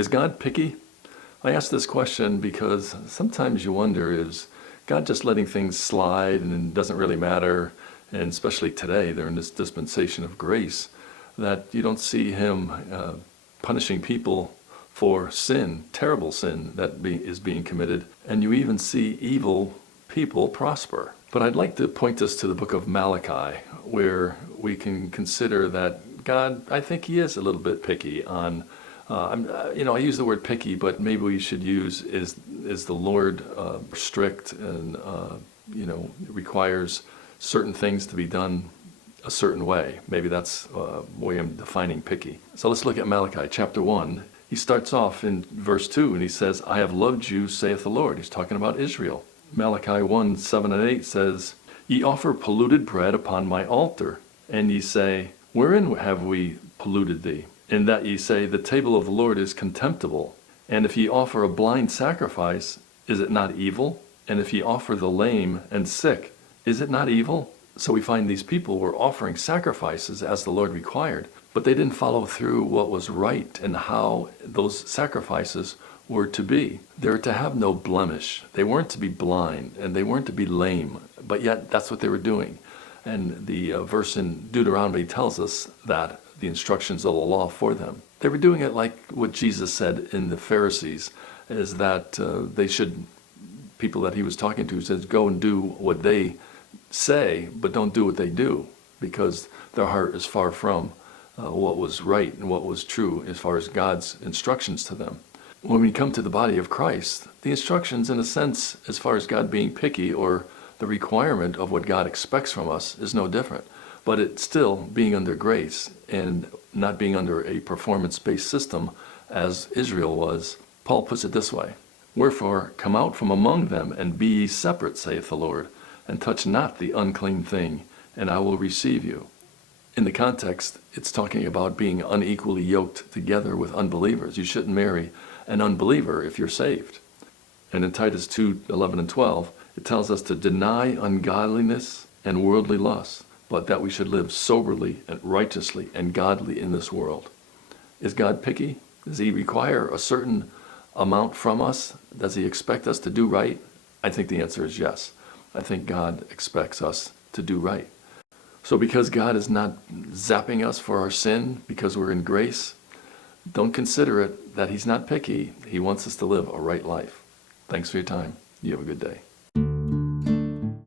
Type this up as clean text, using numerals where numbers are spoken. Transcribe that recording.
Is God picky? I ask this question because sometimes you wonder, is God just letting things slide and it doesn't really matter? And especially today, they're in this dispensation of grace, that you don't see him punishing people for sin, terrible sin that is being committed. And you even see evil people prosper. But I'd like to point us to the book of Malachi, where we can consider that God, I think he is a little bit picky on, I use the word picky, but maybe we should use, is the Lord strict and, requires certain things to be done a certain way. Maybe that's the way I'm defining picky. So let's look at Malachi chapter 1. He starts off in verse 2 and he says, I have loved you, saith the Lord. He's talking about Israel. Malachi 1, 7 and 8 says, Ye offer polluted bread upon my altar, and ye say, Wherein have we polluted thee? In that ye say, The table of the Lord is contemptible. And if ye offer a blind sacrifice, is it not evil? And if ye offer the lame and sick, is it not evil? So we find these people were offering sacrifices as the Lord required, but they didn't follow through what was right and how those sacrifices were to be. They were to have no blemish. They weren't to be blind and they weren't to be lame, but yet that's what they were doing. And the verse in Deuteronomy tells us that the instructions of the law for them. They were doing it like what Jesus said in the Pharisees, is that they should, people that he was talking to, says, go and do what they say, but don't do what they do, because their heart is far from what was right and what was true as far as God's instructions to them. When we come to the body of Christ, the instructions, in a sense, as far as God being picky or the requirement of what God expects from us is no different. But it's still being under grace and not being under a performance-based system as Israel was. Paul puts it this way, Wherefore come out from among them and be ye separate, saith the Lord, and touch not the unclean thing, and I will receive you. In the context, it's talking about being unequally yoked together with unbelievers. You shouldn't marry an unbeliever if you're saved. And in Titus 2, 11 and 12, it tells us to deny ungodliness and worldly lusts, but that we should live soberly and righteously and godly in this world. Is God picky? Does he require a certain amount from us? Does he expect us to do right? I think the answer is yes. I think God expects us to do right. So because God is not zapping us for our sin, because we're in grace, don't consider it that he's not picky. He wants us to live a right life. Thanks for your time. You have a good day.